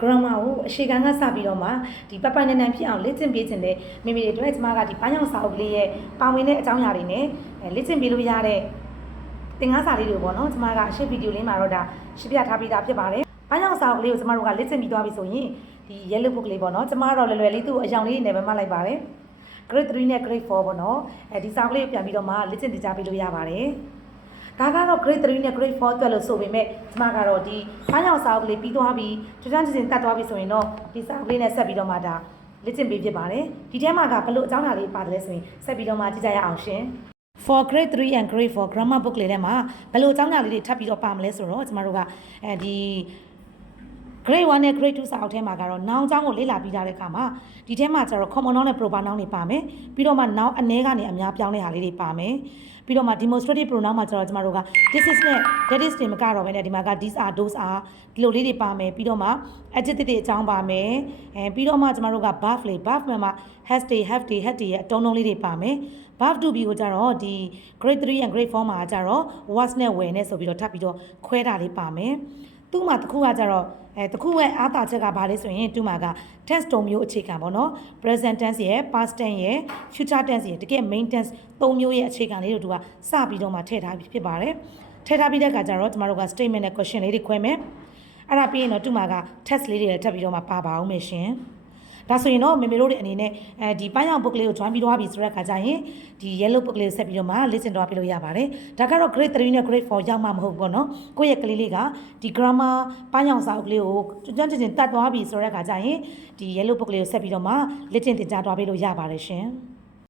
grammar ကိုအရှိကန်ကစပြီးတော့မှဒီပပနန်နန်ဖြစ်အောင်လေ့ကျင့်ပေးခြင်းနဲ့မိမိတွေအတွက်ကျမကဒီပန်းရောင်စာအုပ်ကလေးရဲ့ပါဝင်တဲ့အကြောင်းအရာတွေနဲ့လေ့ကျင့်ပေးလို့ရတဲ့သင်ခန်းစာလေးတွေပေါ့နော်ကျမကအရှိဗီဒီယိုလေးမှာတော့ဒါရှင်းပြထားပြီးသားဖြစ်ပါတယ်ပန်းရောင်စာအုပ်ကလေးကိုကျမတို့ကလေ့ကျင့်ပြီးသွားပြီဆိုရင်ဒီ yellow book လေးပေါ့နော်ကျမတော့လွယ်လွယ်လေးသူ့အယောင်လေးနဲ့ပဲမှတ်လိုက်ပါတယ် grade 3နဲ့ grade 4ပေါ့နော်ဒီစာအုပ်လေးကိုပြန်ပြီးတော့မှလေ့ကျင့်သင်ကြားပေးလို့ရပါတယ်ဒါကတော့ grade 3နဲ့ grade 4အတွက်လို့ဆိုပေမဲ့ကျမကတော့ဒီပန်းရောင်စာအုပ်ကလေးပြီးသွားပြီးတန်းချင်းတတ်သွားပြီဆိုရင်တော့ဒီစာအုပ်လေးနဲ့ဆက်ပြီးတော့မှဒါလေ့ကျင့်ပေးဖြစ်ပါတယ်ဒီထဲမှာကဘလို့အကြောင်းအရာလေးပါတယ်လဲဆိုရင်ဆက်ပြီးတော့မှကြည့်ကြရအောင်ရှင်for grade 3 and grade 4 grammar book လေးထဲမှာဘယ်လိုအကြောင်းအရာလေးတွေထပ်ပြီးတော့ပါမလဲဆိုတော့ကျမတို့ကဒီ grade 1နဲ့ grade 2စာအုပ်ထဲမှာကတော့ noun အကြောင်းကိုလေ့လာပြီးတဲ့အခါမှာဒီထဲမှာကျတော့ common noun နဲ့ proper noun တွေပါမယ်ပြီးတော့မှ noun အနည်းကနေအများပြောင်းတဲ့ဟာလေးတွေပါမယ်ပြီးတော့မှ demonstrative pronoun မှာကျတော့ကျမတို့က this is နဲ့ that is တွေမကတော့ဘဲနဲ့ဒီမှာက these are those are ဒီလိုလေးတွေပါမယ်ပြီးတော့မှ adjective တွေအကြောင်းပါမယ်ပြီးတော့မှကျမတို့က verb လေး verb မှာ has they have they had they ရဲ့အတုံးလုံးလေးတွေပါမယ် verb to be ကိုကျတော့ဒီ grade 3 and grade 4မှာကျတော့ was နဲ့ were နဲ့ဆိုပြီးတော့ထပ်ပြီးတော့ခွဲတာလေးပါမယ်သူ့မှာတစ်ခုကကျတော့တခုရဲ့အားသာချက်ကဘာလဲဆိုရင်သူ့မှာက tense 3မျိုးအခြေခံပေါ့နော် present tense ရဲ့ past tense ရဲ့ future tense ရဲ့တကယ် main tense 3မျိုးရဲ့အခြေခံလေးတို့သူကစပြီးတော့မှထည့်ထားပြီးဖြစ်ပါတယ်ထည့်ထားပြီးတဲ့အခါကျတော့ကျမတို့က statement နဲ့ question လေးတွေခွဲမယ်အဲ့ဒါပြီးရင်တော့သူ့မှာက test လေးတွေထပ်ပြီးတော့မှပါပါအောင်မယ်ရှင်ဒါဆိုရင်တော့မေမေတို့တွေအနေနဲ့ဒီပန်းရောင် book လေးကို join ပြီးသွားပြီဆိုတဲ့အခါကျရင်ဒီ yellow book လေးကိုဆက်ပြီးတော့မှလေ့ကျင့်သွားပြလို့ရပါတယ်ဒါကတော့ grade 3နဲ့ grade 4ရောက်မှမဟုတ်ဘူးပေါ့နော်ကိုယ့်ရဲ့ကလေးလေးကဒီ grammar ပန်းရောင်စာအုပ်လေးကိုကျွမ်းကျင်တတ်သွားပြီဆိုတဲ့အခါကျရင်ဒီ yellow book လေးကိုဆက်ပြီးတော့မှလေ့ကျင့်သင်ကြားသွားပြလို့ရပါတယ်ရှင်